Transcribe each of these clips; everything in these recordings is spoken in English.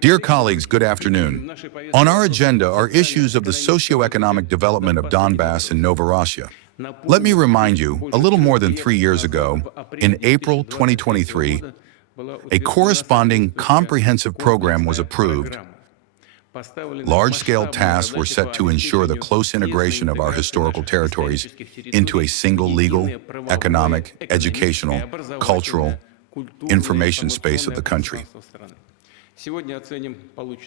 Dear colleagues, good afternoon. On our agenda are issues of the socio-economic development of Donbass and Novorossiya. Let me remind you, a little more than 3 years ago, in April 2023, a corresponding comprehensive program was approved. Large-scale tasks were set to ensure the close integration of our historical territories into a single legal, economic, educational, cultural, information space of the country.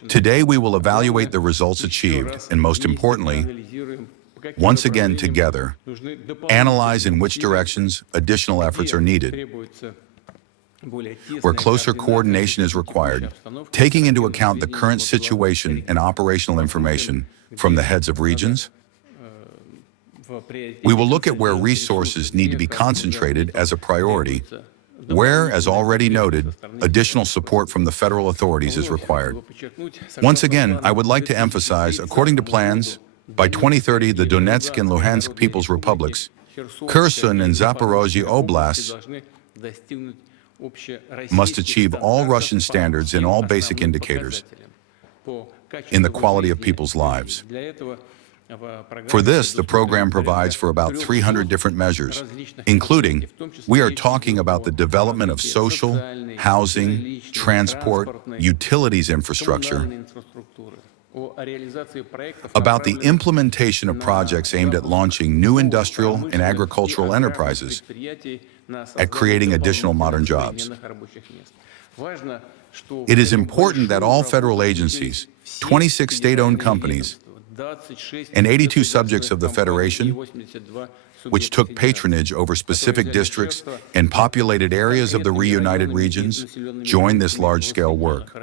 Today we will evaluate the results achieved and, most importantly, once again together, analyze in which directions additional efforts are needed, where closer coordination is required, taking into account the current situation and operational information from the heads of regions. We will look at where resources need to be concentrated as a priority, where, as already noted, additional support from the federal authorities is required. Once again, I would like to emphasize, according to plans, by 2030, the Donetsk and Luhansk People's Republics, Kherson and Zaporozhye Oblasts must achieve all Russian standards in all basic indicators in the quality of people's lives. For this, the program provides for about 300 different measures, including, we are talking about the development of social, housing, transport, utilities infrastructure, about the implementation of projects aimed at launching new industrial and agricultural enterprises, at creating additional modern jobs. It is important that all federal agencies, 26 state-owned companies, and 82 subjects of the Federation, which took patronage over specific districts and populated areas of the reunited regions, join this large-scale work.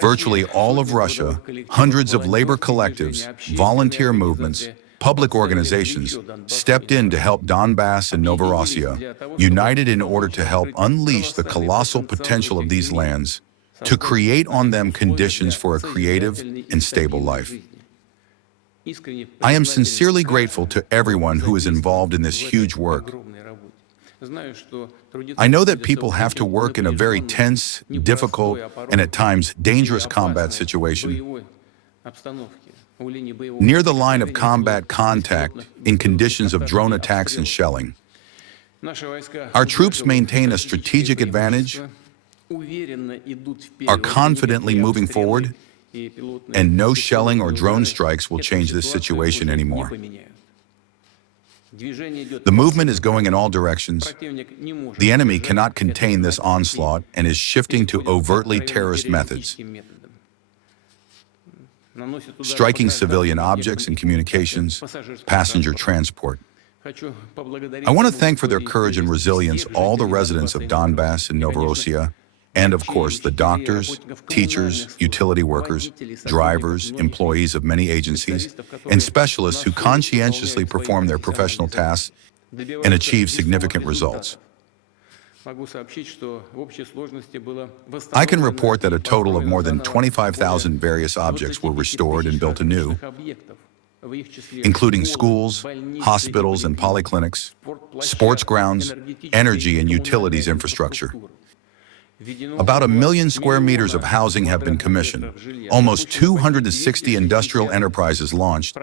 Virtually all of Russia, hundreds of labor collectives, volunteer movements, public organizations stepped in to help Donbass and Novorossiya, united in order to help unleash the colossal potential of these lands, to create on them conditions for a creative and stable life. I am sincerely grateful to everyone who is involved in this huge work. I know that people have to work in a very tense, difficult, and at times dangerous combat situation, near the line of combat contact in conditions of drone attacks and shelling. Our troops maintain a strategic advantage, are confidently moving forward, and no shelling or drone strikes will change this situation anymore. The movement is going in all directions. The enemy cannot contain this onslaught and is shifting to overtly terrorist methods, striking civilian objects and communications, passenger transport. I want to thank for their courage and resilience all the residents of Donbass and Novorossiya, and of course the doctors, teachers, utility workers, drivers, employees of many agencies, and specialists who conscientiously perform their professional tasks and achieve significant results. I can report that a total of more than 25,000 various objects were restored and built anew, including schools, hospitals and polyclinics, sports grounds, energy and utilities infrastructure. About 1 million square meters of housing have been commissioned, almost 260 industrial enterprises launched,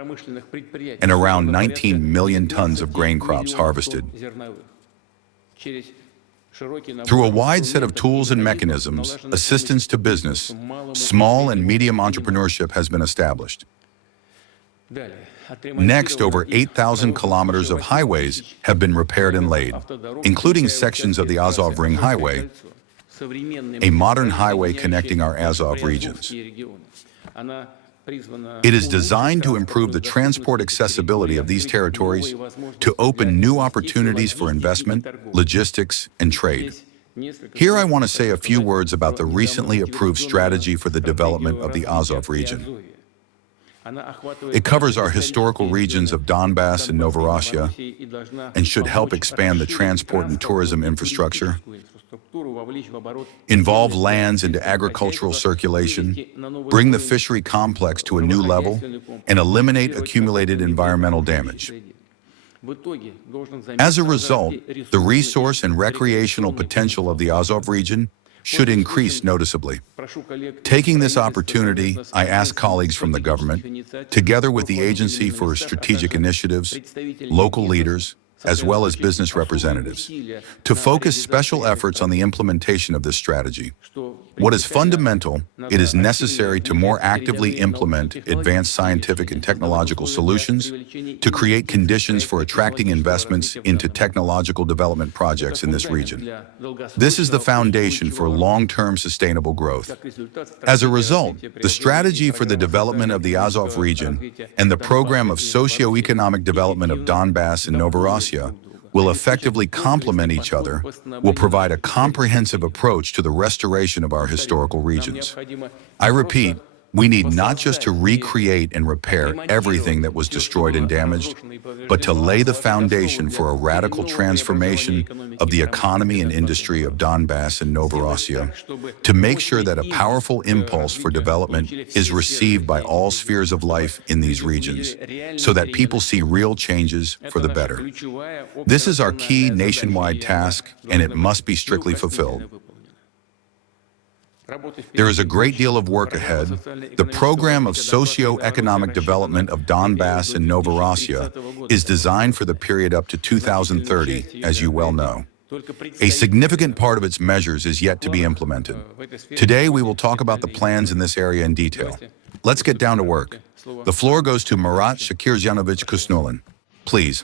and around 19 million tons of grain crops harvested. Through a wide set of tools and mechanisms, assistance to business, small and medium entrepreneurship has been established. Next, over 8,000 kilometers of highways have been repaired and laid, including sections of the Azov Ring Highway, a modern highway connecting our Azov regions. It is designed to improve the transport accessibility of these territories, to open new opportunities for investment, logistics, and trade. Here I want to say a few words about the recently approved strategy for the development of the Azov region. It covers our historical regions of Donbass and Novorossiya and should help expand the transport and tourism infrastructure, involve lands into agricultural circulation, bring the fishery complex to a new level, and eliminate accumulated environmental damage. As a result, the resource and recreational potential of the Azov region should increase noticeably. Taking this opportunity, I ask colleagues from the government, together with the Agency for Strategic Initiatives, local leaders, as well as business representatives, to focus special efforts on the implementation of this strategy. What is fundamental, it is necessary to more actively implement advanced scientific and technological solutions to create conditions for attracting investments into technological development projects in this region. This is the foundation for long-term sustainable growth. As a result, the strategy for the development of the Azov region and the program of socio-economic development of Donbass and Novorossiya will effectively complement each other, will provide a comprehensive approach to the restoration of our historical regions. I repeat, we need not just to recreate and repair everything that was destroyed and damaged, but to lay the foundation for a radical transformation of the economy and industry of Donbass and Novorossiya, to make sure that a powerful impulse for development is received by all spheres of life in these regions, so that people see real changes for the better. This is our key nationwide task, and it must be strictly fulfilled. There is a great deal of work ahead. The program of socio-economic development of Donbass and Novorossiya is designed for the period up to 2030, as you well know. A significant part of its measures is yet to be implemented. Today, we will talk about the plans in this area in detail. Let's get down to work. The floor goes to Murat Shakirjanovich Kusnulin. Please.